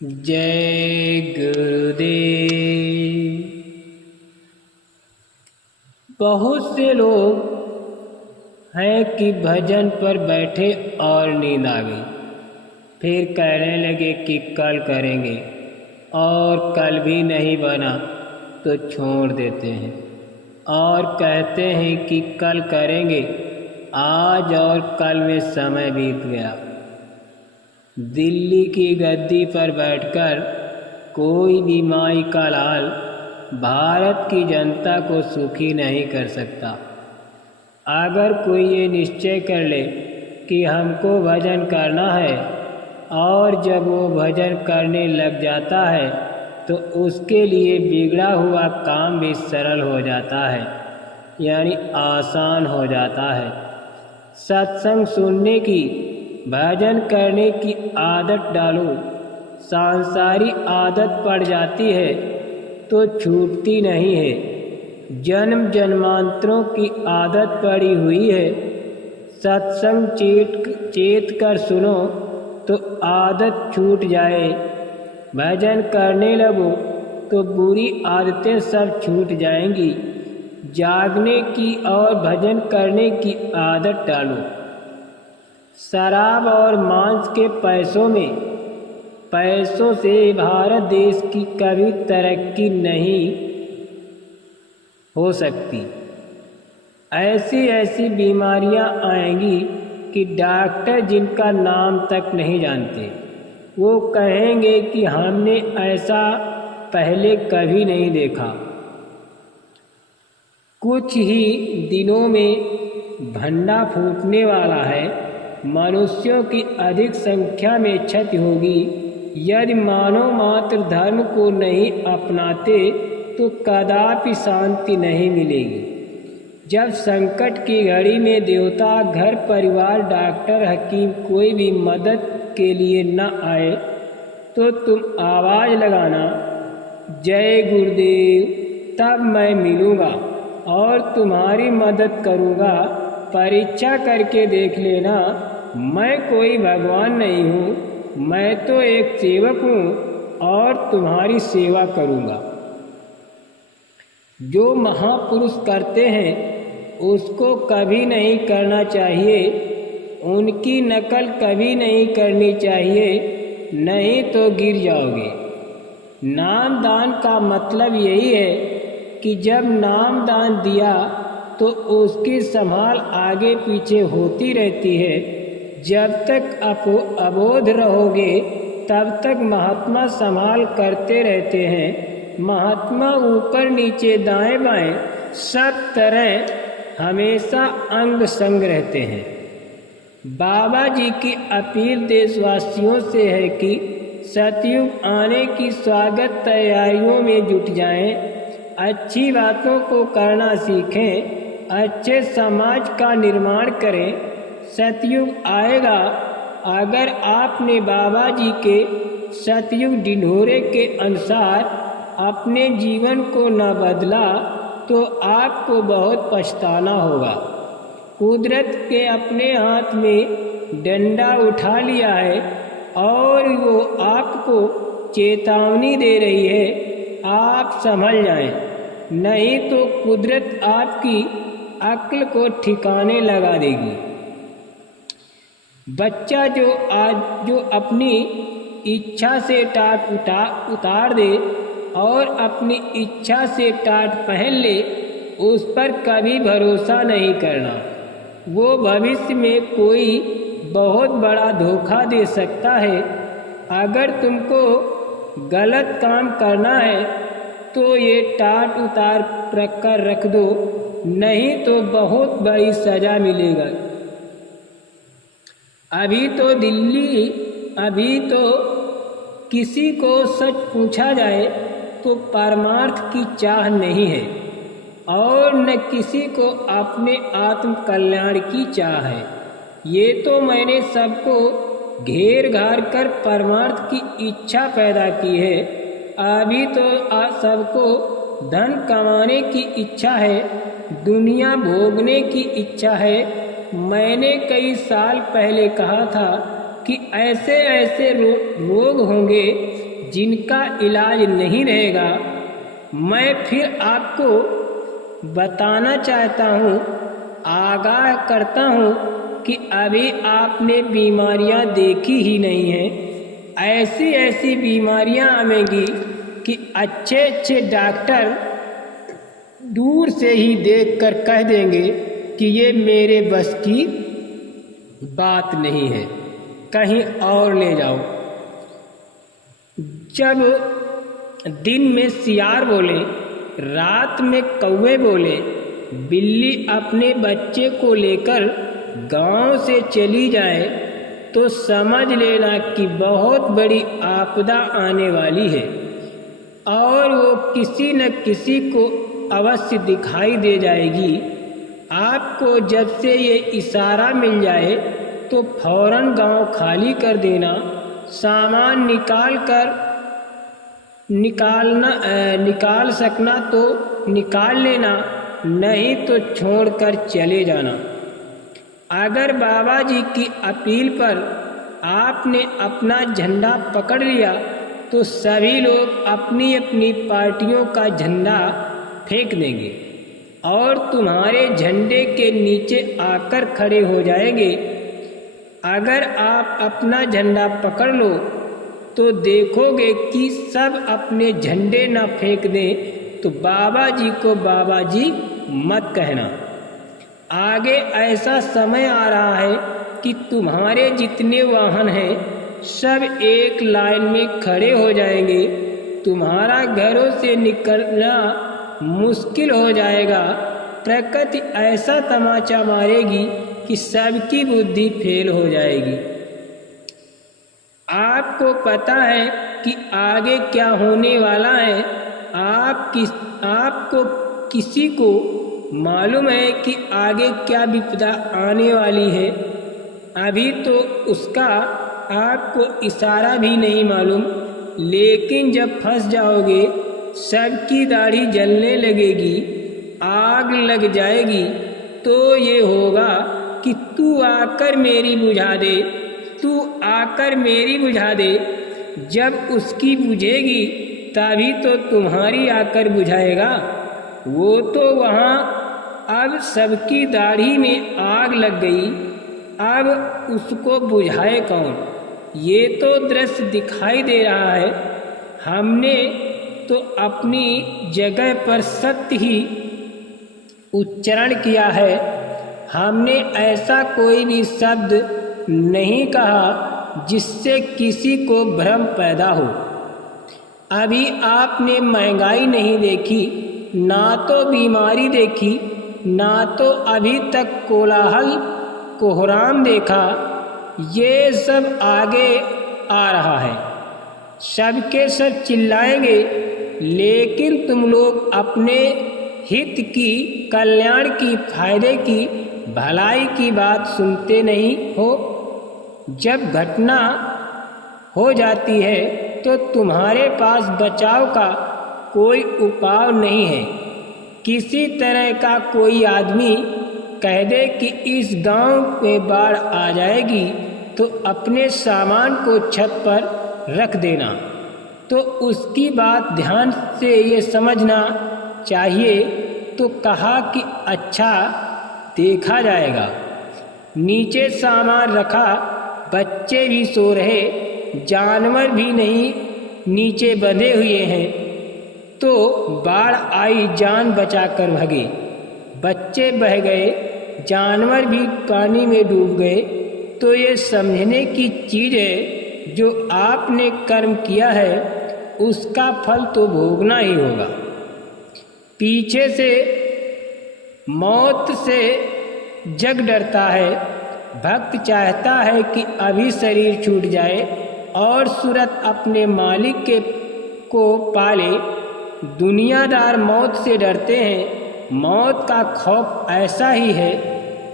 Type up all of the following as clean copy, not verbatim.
जय गुरुदेव। बहुत से लोग हैं कि भजन पर बैठे और नींद आ गई, फिर कहने लगे कि कल करेंगे और कल भी नहीं बना तो छोड़ देते हैं और कहते हैं कि कल करेंगे, आज और कल में समय बीत गया। दिल्ली की गद्दी पर बैठकर कोई भी माई का लाल भारत की जनता को सुखी नहीं कर सकता। अगर कोई ये निश्चय कर ले कि हमको भजन करना है और जब वो भजन करने लग जाता है तो उसके लिए बिगड़ा हुआ काम भी सरल हो जाता है, यानी आसान हो जाता है। सत्संग सुनने की, भजन करने की आदत डालो, सांसारिक आदत पड़ जाती है तो छूटती नहीं है। जन्म जन्मांतरों की आदत पड़ी हुई है। सत्संग चेत कर सुनो तो आदत छूट जाए। भजन करने लगो तो बुरी आदतें सब छूट जाएंगी। जागने की और भजन करने की आदत डालो। शराब और मांस के पैसों से भारत देश की कभी तरक्की नहीं हो सकती। ऐसी बीमारियां आएंगी कि डॉक्टर जिनका नाम तक नहीं जानते वो कहेंगे कि हमने ऐसा पहले कभी नहीं देखा। कुछ ही दिनों में भंडा फूटने वाला है। मनुष्यों की अधिक संख्या में क्षति होगी। यदि मानव मात्र धर्म को नहीं अपनाते तो कदापि शांति नहीं मिलेगी। जब संकट की घड़ी में देवता, घर परिवार, डॉक्टर, हकीम कोई भी मदद के लिए न आए तो तुम आवाज लगाना, जय गुरुदेव, तब मैं मिलूँगा और तुम्हारी मदद करूँगा। परीक्षा करके देख लेना, मैं कोई भगवान नहीं हूँ, मैं तो एक सेवक हूँ और तुम्हारी सेवा करूँगा। जो महापुरुष करते हैं उसको कभी नहीं करना चाहिए। उनकी नकल कभी नहीं करनी चाहिए, नहीं तो गिर जाओगे। नाम दान का मतलब यही है कि जब नाम दान दिया तो उसकी संभाल आगे पीछे होती रहती है। जब तक अबोध रहोगे तब तक महात्मा संभाल करते रहते हैं। महात्मा ऊपर नीचे दाएं बाएं सब तरह हमेशा अंग संग रहते हैं। बाबा जी की अपील देशवासियों से है कि सतयुग आने की स्वागत तैयारियों में जुट जाएं। अच्छी बातों को करना सीखें, अच्छे समाज का निर्माण करें। सतयुग आएगा। अगर आपने बाबा जी के सतयुग ढिंढोरे के अनुसार अपने जीवन को न बदला तो आपको बहुत पछताना होगा। कुदरत के अपने हाथ में डंडा उठा लिया है और वो आपको चेतावनी दे रही है, आप संभल जाएं, नहीं तो कुदरत आपकी अक्ल को ठिकाने लगा देगी। बच्चा जो अपनी इच्छा से टाट उतार दे और अपनी इच्छा से टाट पहन ले, उस पर कभी भरोसा नहीं करना। वो भविष्य में कोई बहुत बड़ा धोखा दे सकता है। अगर तुमको गलत काम करना है तो ये टाट उतार कर रख दो, नहीं तो बहुत बड़ी सजा मिलेगा। अभी तो किसी को सच पूछा जाए तो परमार्थ की चाह नहीं है और न किसी को अपने आत्म कल्याण की चाह है। ये तो मैंने सबको घेर घार कर परमार्थ की इच्छा पैदा की है। अभी तो सबको धन कमाने की इच्छा है, दुनिया भोगने की इच्छा है। मैंने कई साल पहले कहा था कि ऐसे रोग होंगे जिनका इलाज नहीं रहेगा, मैं फिर आपको बताना चाहता हूँ, आगाह करता हूँ कि अभी आपने बीमारियाँ देखी ही नहीं हैं। ऐसी ऐसी बीमारियाँ आवेंगी कि अच्छे अच्छे डॉक्टर दूर से ही देखकर कह देंगे कि ये मेरे बस की बात नहीं है, कहीं और ले जाओ। जब दिन में सियार बोले, रात में कौवे बोले, बिल्ली अपने बच्चे को लेकर गांव से चली जाए तो समझ लेना कि बहुत बड़ी आपदा आने वाली है और वो किसी न किसी को अवश्य दिखाई दे जाएगी। आपको जब से ये इशारा मिल जाए तो फौरन गांव खाली कर देना, सामान निकाल सकना तो निकाल लेना, नहीं तो छोड़कर चले जाना। अगर बाबा जी की अपील पर आपने अपना झंडा पकड़ लिया तो सभी लोग अपनी अपनी पार्टियों का झंडा फेंक देंगे और तुम्हारे झंडे के नीचे आकर खड़े हो जाएंगे। अगर आप अपना झंडा पकड़ लो तो देखोगे कि सब अपने झंडे ना फेंक दें तो बाबा जी को बाबा जी मत कहना। आगे ऐसा समय आ रहा है कि तुम्हारे जितने वाहन हैं सब एक लाइन में खड़े हो जाएंगे। तुम्हारा घरों से निकलना मुश्किल हो जाएगा। प्रकृति ऐसा तमाचा मारेगी कि सबकी बुद्धि फेल हो जाएगी। आपको पता है कि आगे क्या होने वाला है। आपको किसी को मालूम है कि आगे क्या विपदा आने वाली है? अभी तो उसका आपको इशारा भी नहीं मालूम, लेकिन जब फंस जाओगे सबकी दाढ़ी जलने लगेगी, आग लग जाएगी, तो ये होगा कि तू आकर मेरी बुझा दे, तू आकर मेरी बुझा दे। जब उसकी बुझेगी तभी तो तुम्हारी आकर बुझाएगा। वो तो वहाँ अब सबकी दाढ़ी में आग लग गई, अब उसको बुझाए कौन? ये तो दृश्य दिखाई दे रहा है। हमने तो अपनी जगह पर सत्य ही उच्चारण किया है। हमने ऐसा कोई भी शब्द नहीं कहा जिससे किसी को भ्रम पैदा हो। अभी आपने महंगाई नहीं देखी, ना तो बीमारी देखी, ना तो अभी तक कोलाहल कोहराम देखा। ये सब आगे आ रहा है। सबके सब चिल्लाएंगे, लेकिन तुम लोग अपने हित की, कल्याण की, फायदे की, भलाई की बात सुनते नहीं हो। जब घटना हो जाती है तो तुम्हारे पास बचाव का कोई उपाय नहीं है। किसी तरह का कोई आदमी कह दे कि इस गांव में बाढ़ आ जाएगी तो अपने सामान को छत पर रख देना, तो उसकी बात ध्यान से ये समझना चाहिए। तो कहा कि अच्छा देखा जाएगा। नीचे सामान रखा, बच्चे भी सो रहे, जानवर भी नहीं नीचे बंधे हुए हैं, तो बाढ़ आई, जान बचाकर भगे। बच्चे बह गए, जानवर भी पानी में डूब गए। तो ये समझने की चीज़ है, जो आपने कर्म किया है उसका फल तो भोगना ही होगा। पीछे से मौत से जग डरता है। भक्त चाहता है कि अभी शरीर छूट जाए और सूरत अपने मालिक को पाले। दुनियादार मौत से डरते हैं। मौत का खौफ ऐसा ही है,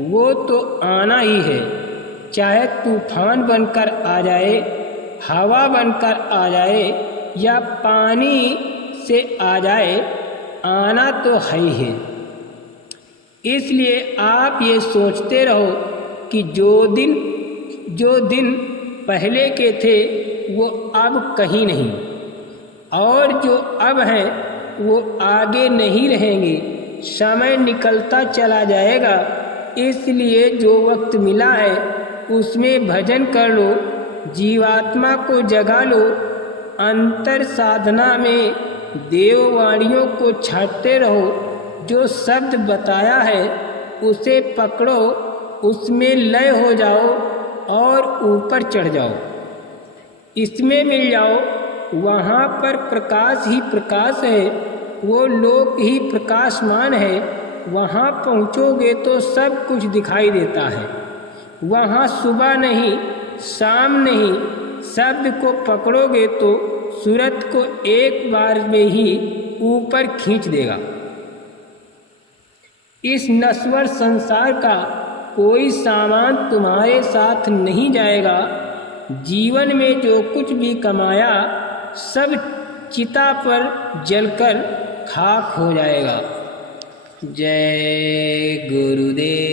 वो तो आना ही है। चाहे तूफान बनकर आ जाए, हवा बनकर आ जाए या पानी से आ जाए, आना तो है ही है। इसलिए आप ये सोचते रहो कि जो दिन पहले के थे वो अब कहीं नहीं। और जो अब हैं वो आगे नहीं रहेंगे। समय निकलता चला जाएगा, इसलिए जो वक्त मिला है उसमें भजन कर लो, जीवात्मा को जगा लो। अंतर साधना में देववाणियों को छाटते रहो। जो शब्द बताया है उसे पकड़ो, उसमें लय हो जाओ और ऊपर चढ़ जाओ, इसमें मिल जाओ। वहाँ पर प्रकाश ही प्रकाश है, वो लोक ही प्रकाशमान है। वहाँ पहुँचोगे तो सब कुछ दिखाई देता है। वहाँ सुबह नहीं शाम नहीं, शब्द को पकड़ोगे तो सूरत को एक बार में ही ऊपर खींच देगा। इस नश्वर संसार का कोई सामान तुम्हारे साथ नहीं जाएगा। जीवन में जो कुछ भी कमाया सब चिता पर जलकर खाक हो जाएगा। जय गुरुदेव।